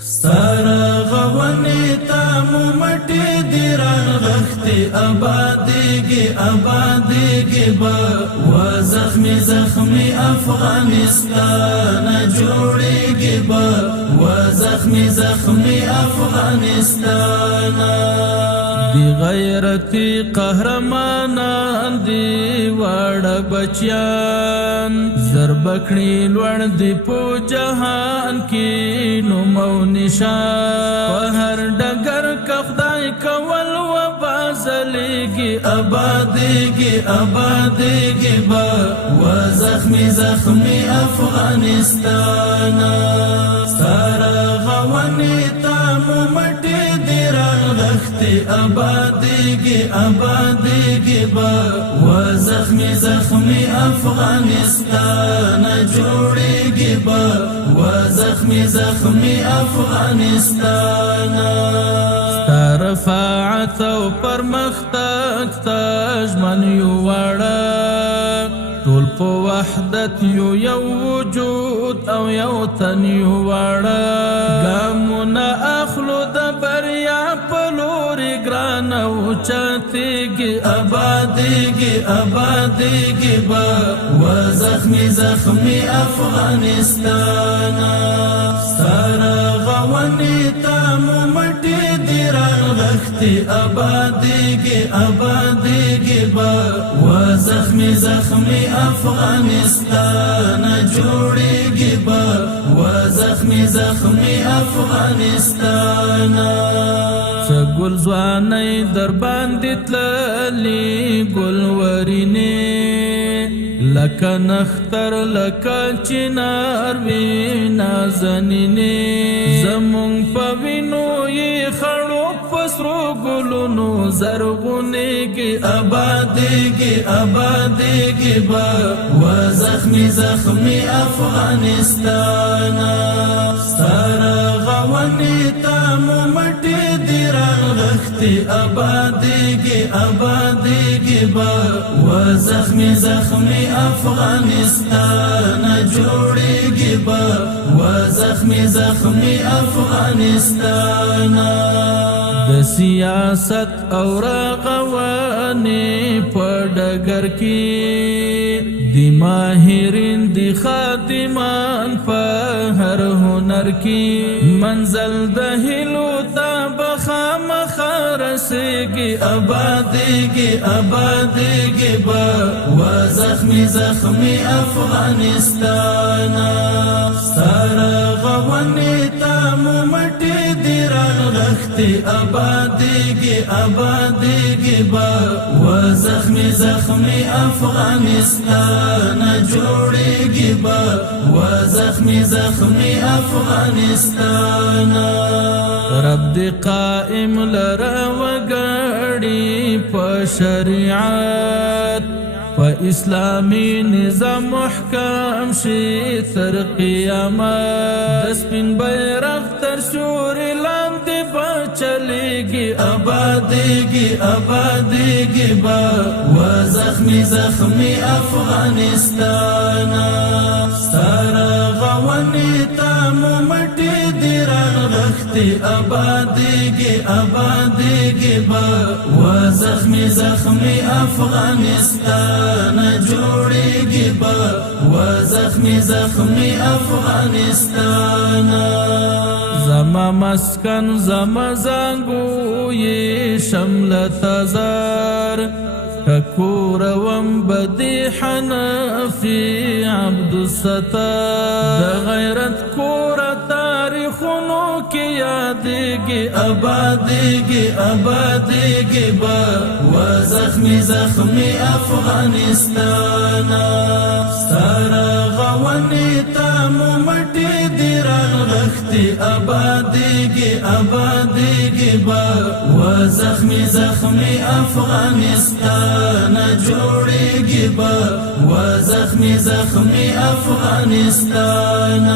ستاره غونی تا ممټی دی رغختی آبادیگی با و زخمی زخمی افغانستان جوړیگی با و زخمی زخمی افغانستان دی غیرتی قهرمانان دی واړه بچیان زربکړي لوړ دی په جهان کې نوم او نشان په هر ډګر کې خدای کول و بازلېږي آبادېږي با و زخمی زخمی افغانستان ستاره غونې ته مو مټې دي رغښتې آبادېږي با و زخمی زخمی افغانستان جوړېږي با و زخمی زخمی افغانستان ستا رفاعت او پرمختګ ته ژمن یو واړه ټول په وحدت یو وجود او یو تن یو واړه ګامونه اخلو د بریا په لورې ګران او چاتېږي آبادېږي با و زخمی زخمی افغانستان ستاره غونې ته مو مټې دي رغښتې آبادېږي با و زخمی زخمی افغانستان جوړېږي با و زخمی زخمی افغانستان څه ګل ځوانۍ در باندې تللې ګلورینې لکه نختر لکه چنار وي نازنینې زمونږ په وینو یې خړو په سرو ګلونو زرغونېږي آبادېږي با و زخمی زخمی افغانستان ستاره غونې ته مو مټې دي رغښتې آبادېږي با و زخمی زخمی افغانستان جوړېږي با و زخمی زخمی افغانستان د سیاست او رغونې په ډګر کې دی ماهرین دی خادمان په هر هنر کې منزل د هیلو ته بخامخا رسېږي آبادېږي با و زخمی زخمی افغانستان ستاره غونې ته مو مټې دي رغښتې آبادېږي با و زخمی زخمی افغانستان جوړېږي با و زخمی زخمی افغانستان رب دې قائم لره وګړي په شریعت په اسلامی نظام محکم شي تر قیامت د سپین بیرغ تر سیوري لاندې به چلیږي آبادېږي با و زخمی زخمی افغانستان ستاره غونې ته مو مټې دي رغښتې آبادېږي با و زخمی زخمی افغانستان جوړېږي با و زخمی زخمی افغانستان زما مسکن زما زنګوی شمله تزار ککوروم بدی حنفی عبدالستار د غیرت کور تاریخونو کې یادېږي آبادېږي با و زخمی زخمی افغانستان ستاره غونې ته مو مټې دي رغښتې آبادېږي با و زخمی زخمی افغانستان جوړېږي با و زخمی زخمی افغانستان